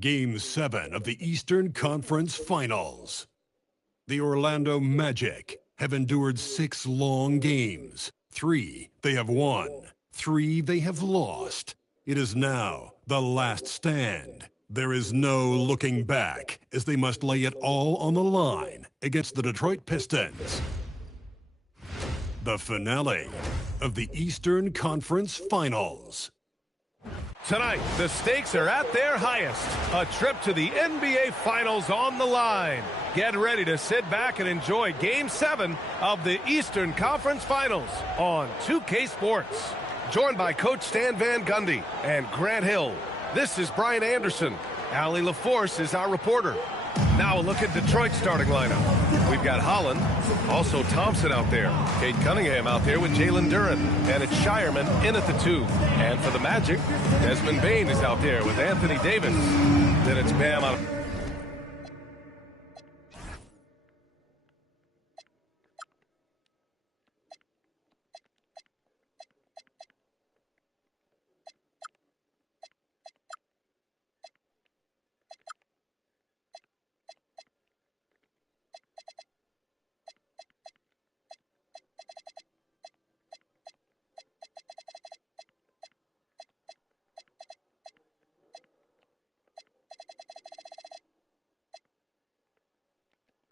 Game 7 of the Eastern Conference Finals. The Orlando Magic have endured 6 long games. 3 they have won, 3 they have lost. It is now the last stand. There is no looking back as they must lay it all on the line against the Detroit Pistons. The finale of the Eastern Conference Finals. Tonight, the stakes are at their highest. A trip to the NBA Finals on the line. Get ready to sit back and enjoy Game 7 of the Eastern Conference Finals on 2K Sports. Joined by Coach Stan Van Gundy and Grant Hill. This is Brian Anderson. Allie LaForce is our reporter. Now a look at Detroit's starting lineup. We've got Holland, also Thompson out there. Cade Cunningham out there with Jalen Duren. And it's Shireman in at the 2. And for the Magic, Desmond Bane is out there with Anthony Davis. Then it's Bam out of...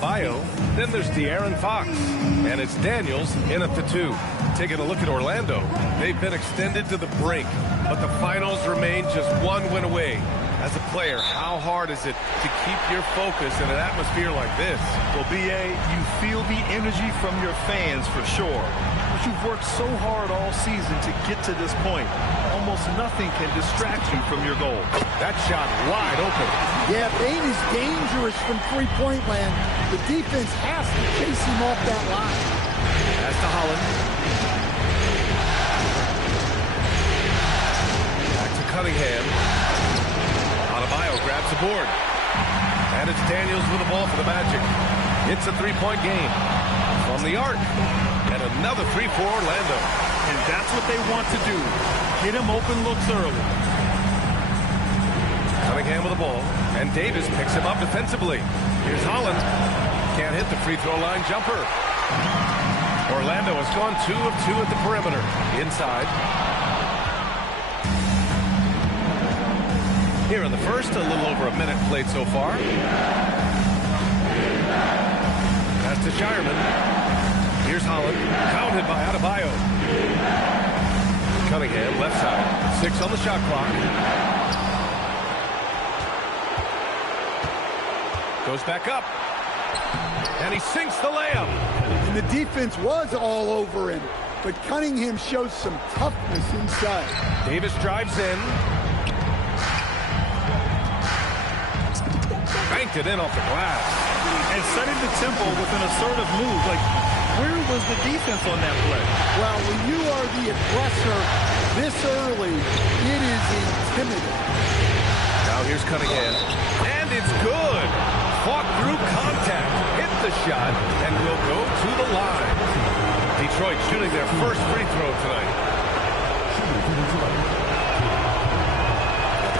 Bio. Then there's De'Aaron Fox. And it's Daniels in at the 2. Taking a look at Orlando. They've been extended to the brink, but the finals remain just one win away. As a player, how hard is it to keep your focus in an atmosphere like this? Well, B.A., you feel the energy from your fans for sure. But you've worked so hard all season to get to this point. Almost nothing can distract you from your goal. That shot wide open. Yeah, Bane is dangerous from three-point land. The defense has to chase him off that line. Pass to Holland. Back to Cunningham. Adebayo grabs the board. And it's Daniels with the ball for the Magic. It's a three-point game. From the arc. And another three for Orlando. And that's what they want to do. Get him open looks early. Cunningham with the ball. And Davis picks him up defensively. Here's Holland. Can't hit the free throw line jumper. Orlando has gone 2 of 2 at the perimeter. Inside. Here in the first, a little over a minute played so far. Pass to Shireman. Here's Holland. Counted by Adebayo. Cunningham, left side. 6 on the shot clock. Goes back up. And he sinks the layup. And the defense was all over him. But Cunningham shows some toughness inside. Davis drives in. Banked it in off the glass. And setting the tempo with an assertive move. Like, where was the defense on that play? Well, when you are the aggressor this early, it is intimidating. Now here's Cunningham. And it's good. Fought through contact. Hit the shot. And will go to the line. Detroit shooting their first free throw tonight.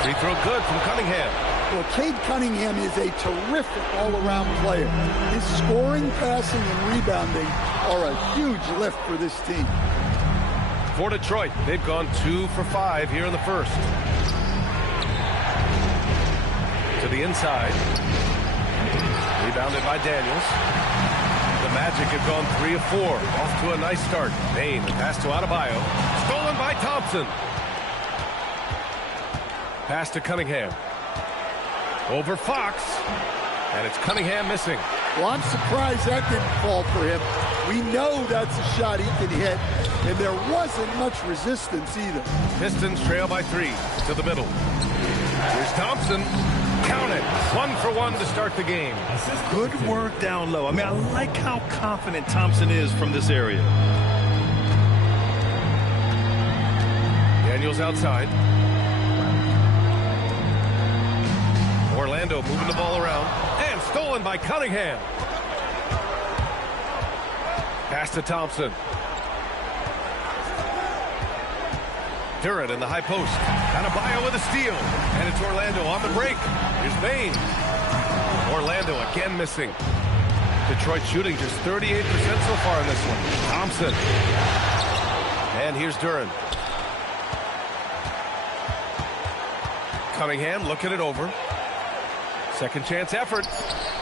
Free throw good from Cunningham. Well, Cade Cunningham is a terrific all-around player. His scoring, passing, and rebounding are a huge lift for this team. For Detroit, they've gone 2 for 5 here in the first. To the inside. Rebounded by Daniels. The Magic have gone 3 of 4. Off to a nice start. Bane, the pass to Adebayo. Stolen by Thompson. Pass to Cunningham. Over Fox. And it's Cunningham missing. Well, I'm surprised that didn't fall for him. We know that's a shot he can hit, and there wasn't much resistance either. Pistons trail by 3 to the middle. Here's Thompson. Count it. 1 for 1 to start the game. Good work down low. I mean, I like how confident Thompson is from this area. Daniels outside. Orlando moving the ball around. And stolen by Cunningham. Pass to Thompson. Durant in the high post. Adebayo with a steal. And it's Orlando on the break. Here's Bane. Orlando again missing. Detroit shooting just 38% so far in this one. Thompson. And here's Durant. Cunningham looking it over. Second chance effort.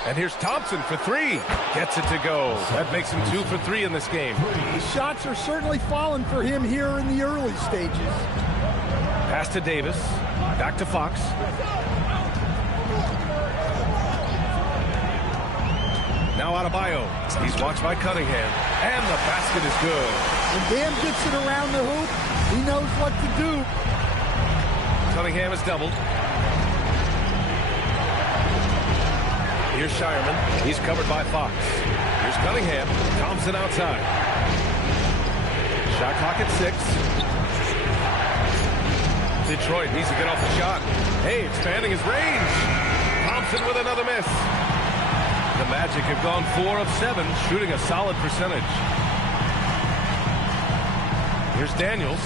And here's Thompson for three. Gets it to go. That makes him 2 for 3 in this game. The shots are certainly falling for him here in the early stages. Pass to Davis. Back to Fox. Now Adebayo. He's watched by Cunningham. And the basket is good. When Bam gets it around the hoop, he knows what to do. Cunningham is doubled. Here's Shireman. He's covered by Fox. Here's Cunningham. Thompson outside. Shot clock at 6. Detroit needs to get off the shot. Hey, expanding his range. Thompson with another miss. The Magic have gone 4 of 7, shooting a solid percentage. Here's Daniels.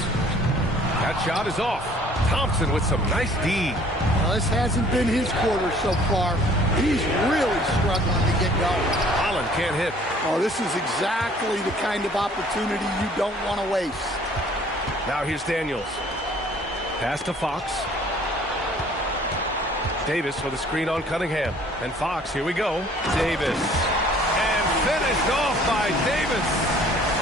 That shot is off. Thompson with some nice D. Well, this hasn't been his quarter so far. He's really struggling to get going. Holland can't hit. Oh, this is exactly the kind of opportunity you don't want to waste. Now here's Daniels. Pass to Fox. Davis with a screen on Cunningham. And Fox, here we go. Davis. And finished off by Davis.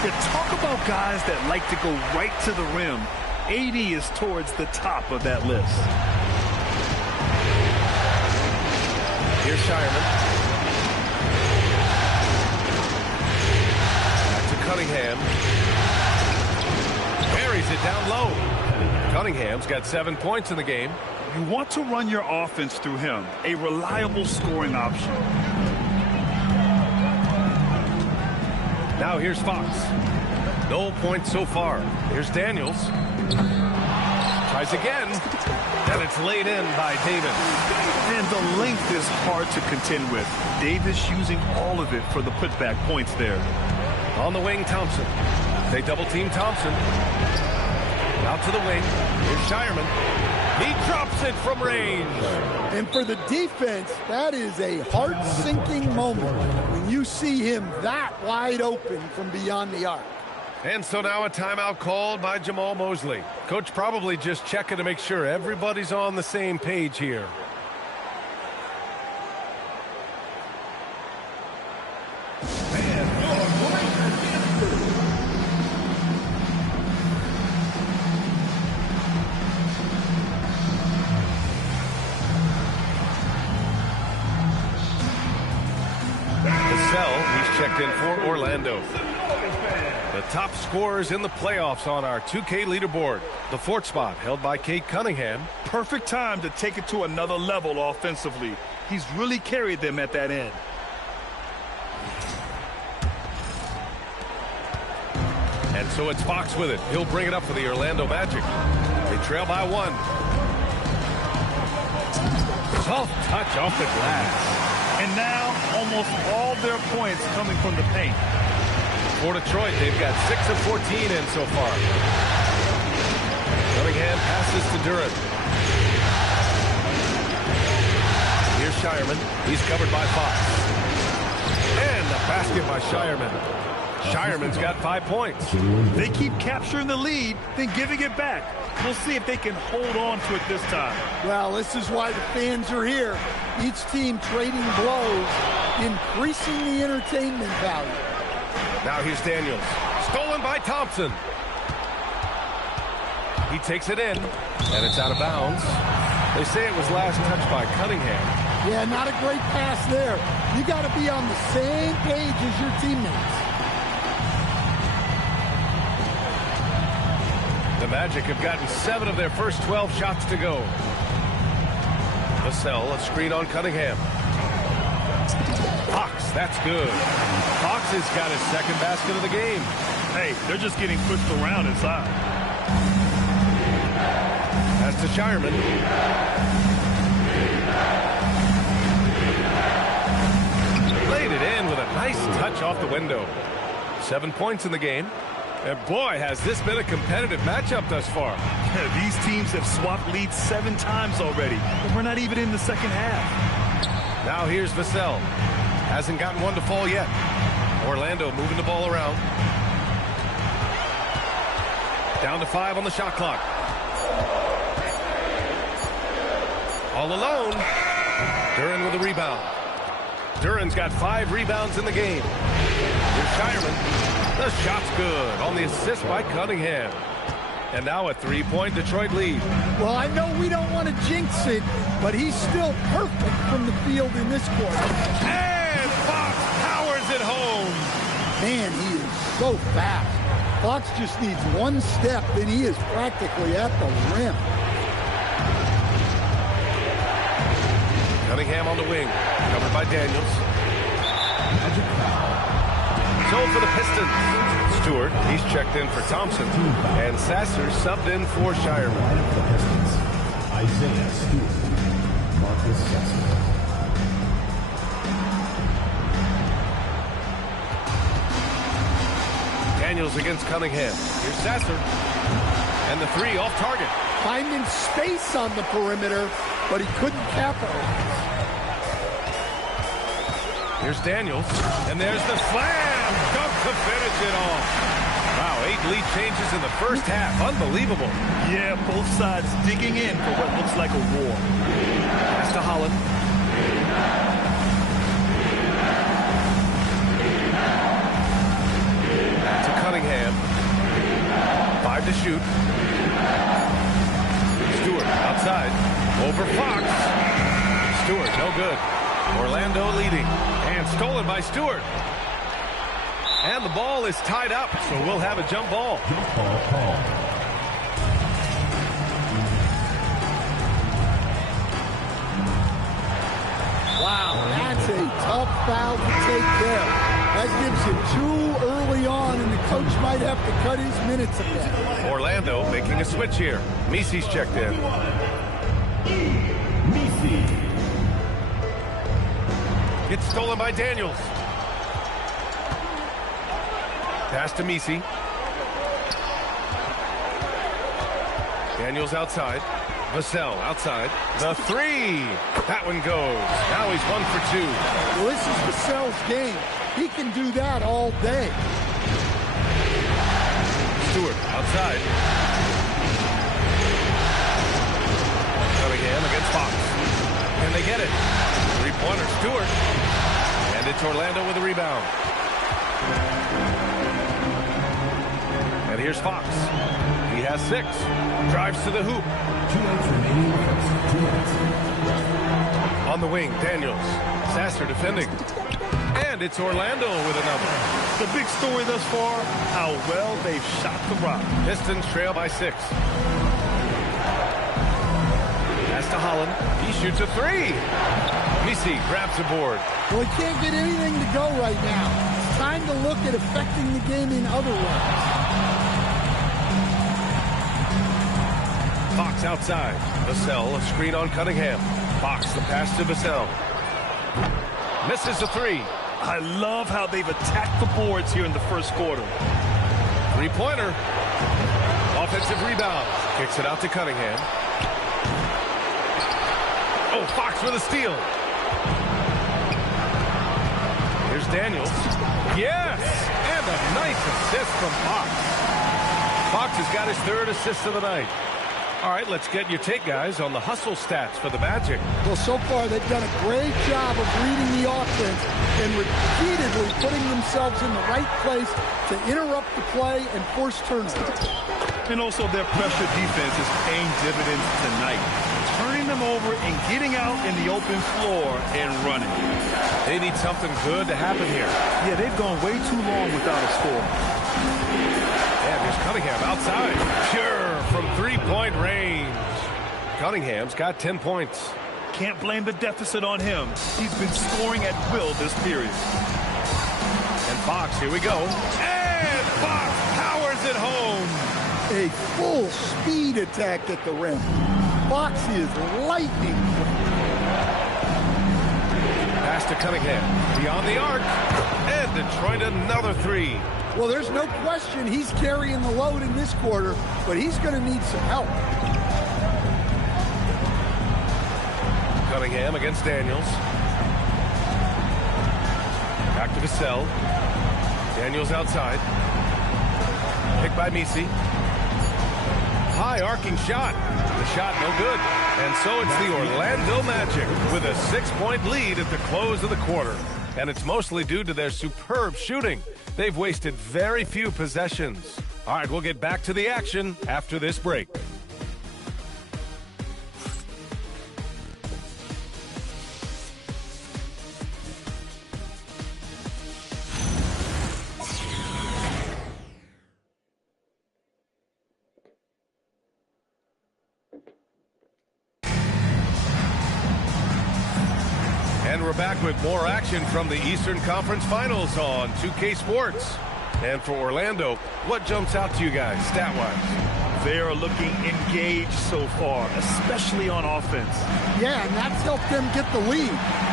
You talk about guys that like to go right to the rim. AD is towards the top of that list. Here's Shireman. Back to Cunningham. Buries it down low. Cunningham's got 7 points in the game. You want to run your offense through him, a reliable scoring option. Now here's Fox. No points so far. Here's Daniels. Tries again. And it's laid in by Davis. And the length is hard to contend with. Davis using all of it for the putback points there. On the wing, Thompson. They double-team Thompson. Out to the wing. Here's Shireman. He drops it from range. And for the defense, that is a heart-sinking moment when you see him that wide open from beyond the arc. And so now a timeout called by Jamal Mosley. Coach probably just checking to make sure everybody's on the same page here. He's checked in for Orlando. The top scorers in the playoffs on our 2K leaderboard. The 4th spot held by Cade Cunningham. Perfect time to take it to another level offensively. He's really carried them at that end. And so it's Fox with it. He'll bring it up for the Orlando Magic. They trail by 1. Soft touch off the glass. And now, almost all their points coming from the paint. For Detroit, they've got 6 of 14 in so far. Cunningham passes to Durant. Here's Shireman. He's covered by Fox. And a basket by Shireman. Shireman's got 5 points. They keep capturing the lead, then giving it back. We'll see if they can hold on to it this time. Well, this is why the fans are here. Each team trading blows, increasing the entertainment value. Now here's Daniels. Stolen by Thompson. He takes it in, and it's out of bounds. They say it was last touched by Cunningham. Yeah, not a great pass there. You got to be on the same page as your teammates. The Magic have gotten 7 of their first 12 shots to go. Vassell, a screen on Cunningham. Fox, that's good. Fox has got his 2nd basket of the game. Hey, they're just getting pushed around inside. Pass to Shireman. Laid it in with a nice touch off the window. 7 points in the game. And boy, has this been a competitive matchup thus far. These teams have swapped leads 7 times already, and we're not even in the second half. Now here's Vassell. Hasn't gotten one to fall yet. Orlando moving the ball around. Down to 5 on the shot clock. All alone. Duren with a rebound. Duren's got 5 rebounds in the game. Here's Shireman. The shot's good on the assist by Cunningham. And now a 3-point Detroit lead. Well, I know we don't want to jinx it, but he's still perfect from the field in this quarter. And Fox powers it home. Man, he is so fast. Fox just needs one step, then he is practically at the rim. Cunningham on the wing, covered by Daniels. So for the Pistons, Stewart, he's checked in for Thompson, and Sasser subbed in for Shireman. Isaiah Stewart, Marcus Sasser. Daniels against Cunningham. Here's Sasser, and the 3 off target. Finding space on the perimeter, but he couldn't capitalize. Here's Daniels, and there's the slam! Dunk to finish it off. Wow, 8 lead changes in the first half. Unbelievable. Yeah, both sides digging in for what looks like a war. Pass to Holland. To Cunningham. 5 to shoot. Stewart outside. Over Fox. Stewart, no good. Orlando leading. And stolen by Stewart. And the ball is tied up, so we'll have a jump ball. Wow, that's a tough foul to take there. That gives you 2 early on, and the coach might have to cut his minutes a bit. Orlando making a switch here. Misi's checked in. It's stolen by Daniels. Pass to Misi. Daniels outside. Vassell outside. The 3. That one goes. Now he's 1 for 2. Well, this is Vassell's game. He can do that all day. Stewart outside. Cunningham against Fox. Can they get it? 3-pointer Stewart. And it's Orlando with a rebound. And here's Fox. He has 6. Drives to the hoop. 2 minutes remaining. 2 minutes. On the wing, Daniels. Sasser defending. And it's Orlando with another. The big story thus far, how well they've shot the rock. Pistons trail by 6. Pass to Holland. He shoots a 3. Misi grabs the board. Well, he can't get anything to go right now. It's time to look at affecting the game in other ways. Fox outside. Vassell, a screen on Cunningham. Fox, the pass to Vassell. Misses the 3. I love how they've attacked the boards here in the first quarter. 3-pointer. Offensive rebound. Kicks it out to Cunningham. Oh, Fox with a steal. Here's Daniels. Yes! And a nice assist from Fox. Fox has got his 3rd assist of the night. All right, let's get your take, guys, on the hustle stats for the Magic. Well, so far they've done a great job of reading the offense and repeatedly putting themselves in the right place to interrupt the play and force turnovers. And also their pressure defense is paying dividends tonight. Turning them over and getting out in the open floor and running. They need something good to happen here. Yeah, they've gone way too long without a score. And here's Cunningham outside. Pure from 3-point range. Cunningham's got 10 points. Can't blame the deficit on him. He's been scoring at will this period. And Fox, here we go. And Fox powers it home. A full speed attack at the rim. Fox is lightning quick. Pass to Cunningham. Beyond the arc. And Detroit another 3. Well, there's no question he's carrying the load in this quarter, but he's going to need some help. Cunningham against Daniels. Back to Vassell. Daniels outside. Picked by Misi. High arcing shot. The shot no good. And so it's the Orlando Magic with a 6-point lead at the close of the quarter. And it's mostly due to their superb shooting. They've wasted very few possessions. All right, we'll get back to the action after this break. And we're back with more action from the Eastern Conference Finals on 2K Sports. And for Orlando, what jumps out to you guys, stat-wise? They are looking engaged so far, especially on offense. Yeah, and that's helped them get the lead.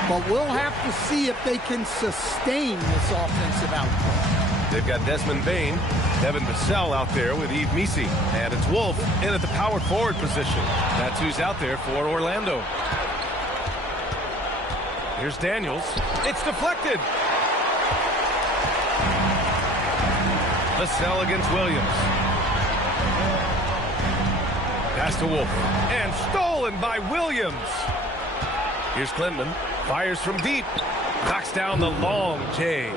But we'll have to see if they can sustain this offensive output. They've got Desmond Bain, Devin Vassell out there with Yves Misi. And it's Wolf in at the power forward position. That's who's out there for Orlando. Here's Daniels. It's deflected. Vassell against Williams. Pass to Wolf. And stolen by Williams. Here's Clinton. Fires from deep. Knocks down the long J.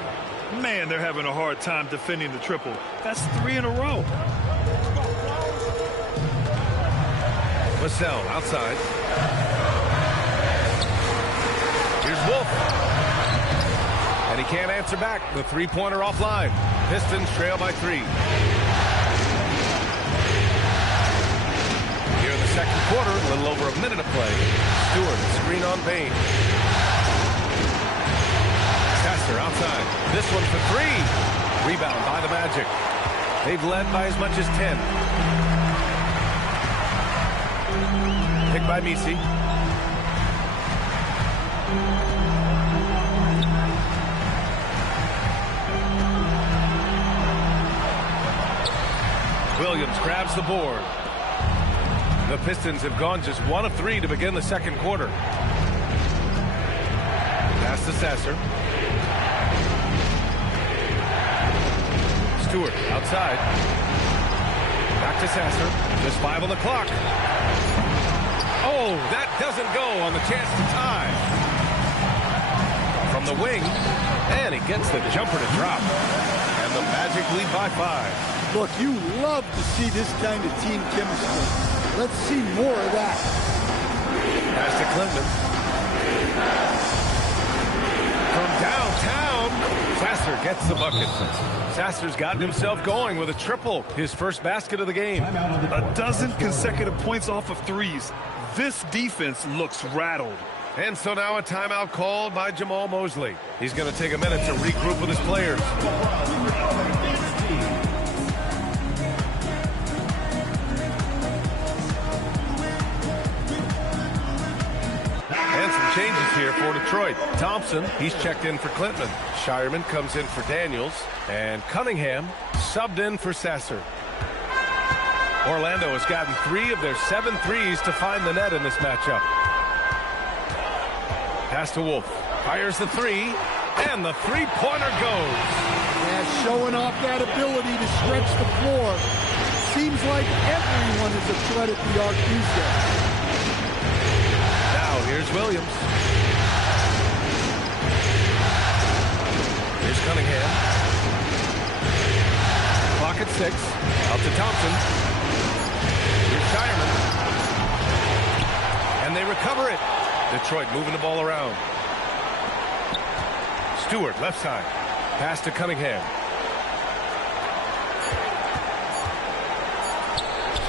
Man, they're having a hard time defending the triple. That's 3 in a row. Vassell outside. Here's Wolf. And he can't answer back. The three-pointer offline. Pistons trail by 3. Here in the second quarter, a little over a minute of play. Stewart, screen on Bain. Sasser outside. This one for 3. Rebound by the Magic. They've led by as much as 10. Picked by Misi. Williams grabs the board. The Pistons have gone just 1 of 3 to begin the second quarter. Pass to Sasser. Stewart outside. Back to Sasser. Just 5 on the clock. Oh, that doesn't go on the chance to tie. From the wing, and he gets the jumper to drop. And the Magic lead by 5. Look, you love to see this kind of team chemistry. Let's see more of that. Pass to Clinton. From downtown, Sasser gets the bucket. Sasser's gotten himself going with a triple, his first basket of the game. A dozen consecutive points off of threes. This defense looks rattled. And so now a timeout called by Jamal Mosley. He's going to take a minute to regroup with his players. And some changes here for Detroit. Thompson, he's checked in for Clinton. Shireman comes in for Daniels. And Cunningham subbed in for Sasser. Orlando has gotten 3 of their 7 threes to find the net in this matchup. Pass to Wolf. Fires the 3. And the three-pointer goes. Yeah, showing off that ability to stretch the floor. Seems like everyone is a threat at the arc these days. Now here's Williams. Here's Cunningham. Clock at 6. Out to Thompson. Here's Shireman. And they recover it. Detroit moving the ball around. Stewart, left side. Pass to Cunningham.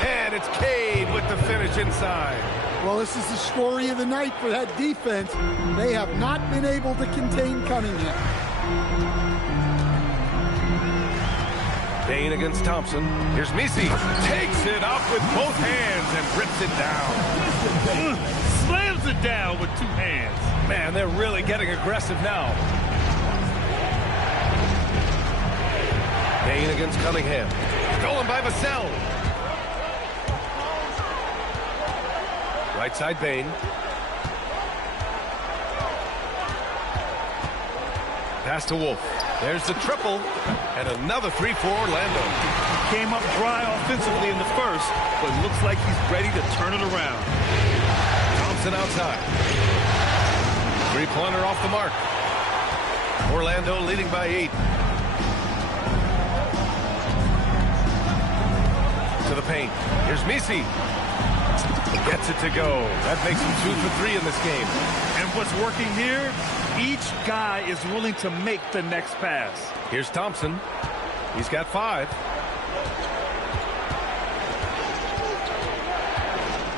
And it's Cade with the finish inside. Well, this is the story of the night for that defense. They have not been able to contain Cunningham. Bain against Thompson. Here's Misi. Takes it up with both hands and rips it down. Slams it down with 2 hands. Man, they're really getting aggressive now. Payne against Cunningham. Stolen by Vassell. Right side Payne. Pass to Wolf. There's the triple. And another three for Orlando. Came up dry offensively in the first, but looks like he's ready to turn it around. Thompson outside. Three-pointer off the mark. Orlando leading by 8. To the paint. Here's Misi. Gets it to go. That makes him 2 for 3 in this game. And what's working here, each guy is willing to make the next pass. Here's Thompson. He's got 5.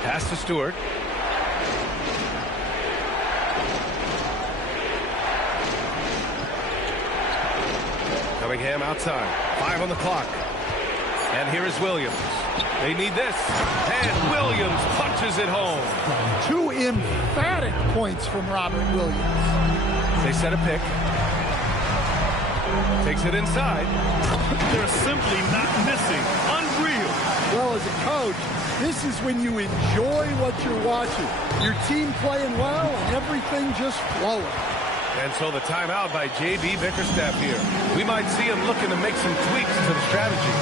Pass to Stewart. Cunningham outside. 5 on the clock. And here is Williams. They need this. And Williams punches it home. 2 emphatic points from Robert Williams. They set a pick. Takes it inside. They're simply not missing. Unreal. Well, as a coach, this is when you enjoy what you're watching. Your team playing well and everything just flowing. And so the timeout by J.B. Bickerstaff here. We might see him looking to make some tweaks to the strategy.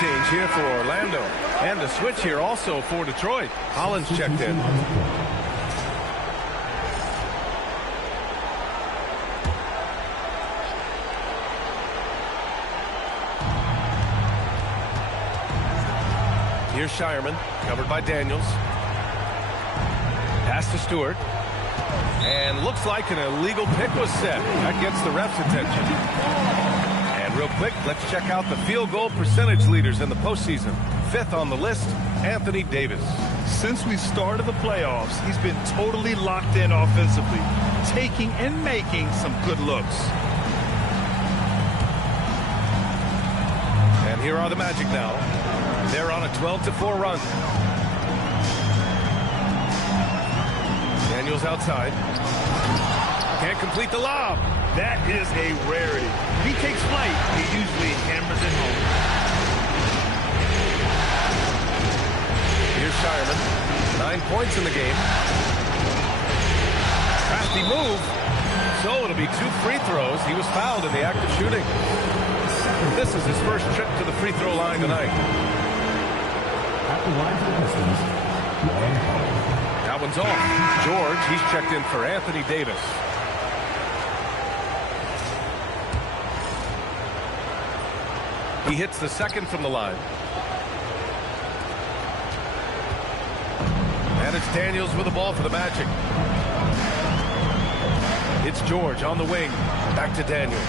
Change here for Orlando. And a switch here also for Detroit. Hollins checked in. Here's Shireman, covered by Daniels. Pass to Stewart. And looks like an illegal pick was set. That gets the ref's attention. Real quick, let's check out the field goal percentage leaders in the postseason. 5th on the list, Anthony Davis. Since we started the playoffs, he's been totally locked in offensively, taking and making some good looks. And here are the Magic now. They're on a 12-4 run. Daniels outside. Can't complete the lob. That is a rarity. If he takes flight, he usually hammers it home. Here's Shireman. 9 points in the game. Crafty move. So it'll be 2 free throws. He was fouled in the act of shooting. This is his first trip to the free throw line tonight. At the line for the Pistons, Ryan Hall. That one's off. George, he's checked in for Anthony Davis. He hits the second from the line. And it's Daniels with the ball for the Magic. It's George on the wing. Back to Daniels.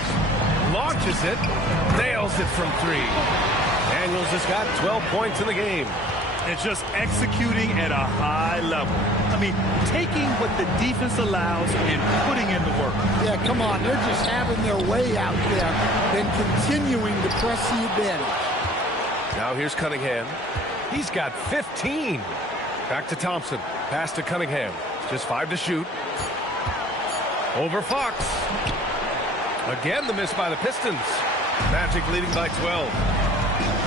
Launches it. Nails it from 3. Daniels has got 12 points in the game. And just executing at a high level. I mean, taking what the defense allows and putting in the work. Yeah, come on. They're just having their way out there and continuing to press the advantage. Now here's Cunningham. He's got 15. Back to Thompson. Pass to Cunningham. Just 5 to shoot. Over Fox. Again, the miss by the Pistons. Magic leading by 12.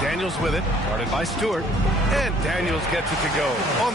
Daniels with it. Guarded by Stewart. And Daniels gets it to go on the